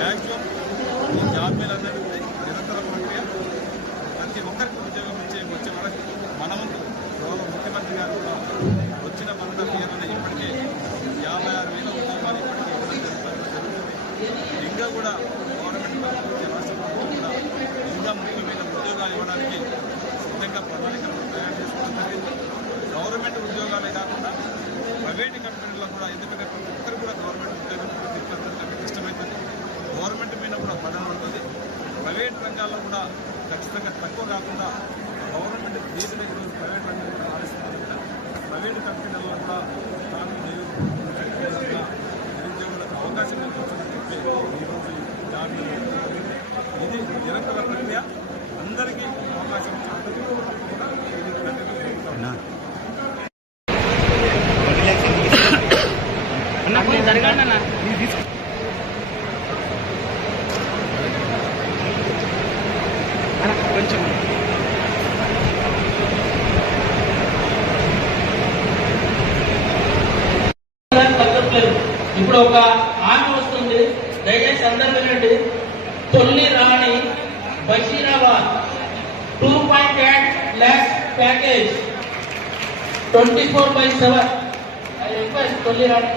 Maximum ఈ job మీద అనేది నిరంతర ప్రక్రియ. ప్రతి ఒక్కరికి ఉద్యోగం వచ్చే వరకు మనము గౌరవ ముఖ్యమంత్రి గారు కూడా వచ్చిన 100 ఇయర్లలో ఇప్పటికే 56,000 ఉద్యోగాలు ఇప్పటికే ఇవ్వడం జరుగుతుంది. ఇంకా కూడా గవర్నమెంట్ రాష్ట్ర ప్రభుత్వం కూడా ఇంకా 30,000 ఉద్యోగాలు ఇవ్వడానికి సిద్ధంగా ప్రణాళికలు తయారు చేసుకోవడం జరిగింది. గవర్నమెంట్ ఉద్యోగాలే కాకుండా ప్రైవేట్ కంపెనీల్లో కూడా, ఎందుకంటే ప్రతి ఒక్కరు కూడా గవర్నమెంట్ ఉద్యోగం తీసుకొచ్చడానికి ఇష్టమవుతుంది. గవర్నమెంట్ మీద కూడా బలం పడుతుంది. ప్రైవేట్ రంగాల్లో కూడా ఖచ్చితంగా తక్కువ కాకుండా గవర్నమెంట్ దేశం ఈరోజు ప్రైవేట్ రంగం కూడా ఆలోచిస్తుంది. ప్రైవేట్ కంపెనీల్లో కూడా నిరుద్యోగులకు అవకాశం కల్పించడం చెప్పి ఈరోజు జాబ్ ఇది నిరంతర ప్రక్రియ. అందరికీ అవకాశం కొంచెం ఇప్పుడు ఒక ఆమె వస్తుంది, దయచేసి అందరూ వినండి. Tolli Rani, Basheerabad 2.8 lakhs package 24/7. I request Tolli Rani.